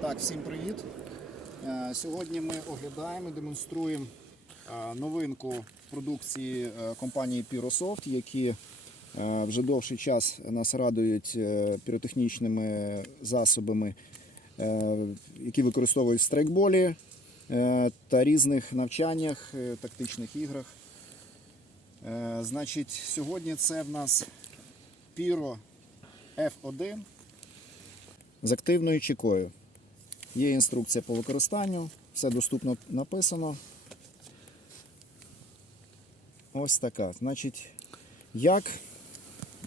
Так, всім привіт. Е, Сьогодні ми оглядаємо і демонструємо е, новинку продукції е, компанії Pyrosoft, які вже довший час нас радують піротехнічними засобами, які використовують в страйкболі та різних навчаннях, тактичних іграх. Значить, сьогодні це в нас Pyro F1 з активною чекою. Є інструкція по використанню, все доступно написано. Ось така. Значить, як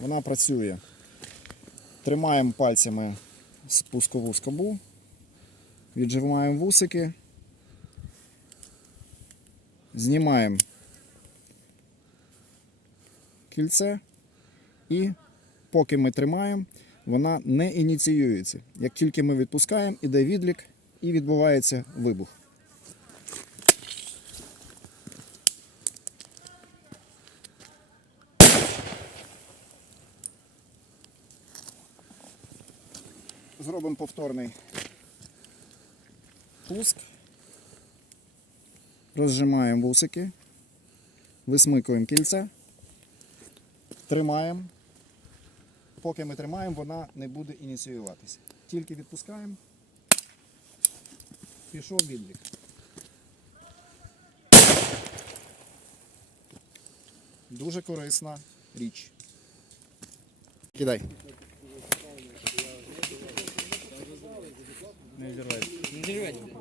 вона працює? Тримаємо пальцями спускову скобу, віджимаємо вусики, знімаємо кільце і поки ми тримаємо, вона не ініціюється. Як тільки ми відпускаємо, іде відлік і відбувається вибух. Зробимо повторний пуск. Розжимаємо вусики, висмикуємо кільце, тримаємо. Поки ми тримаємо, вона не буде ініціюватися. Тільки відпускаємо. Пішов відлік. Дуже корисна річ. Кидай. Не взірвайте.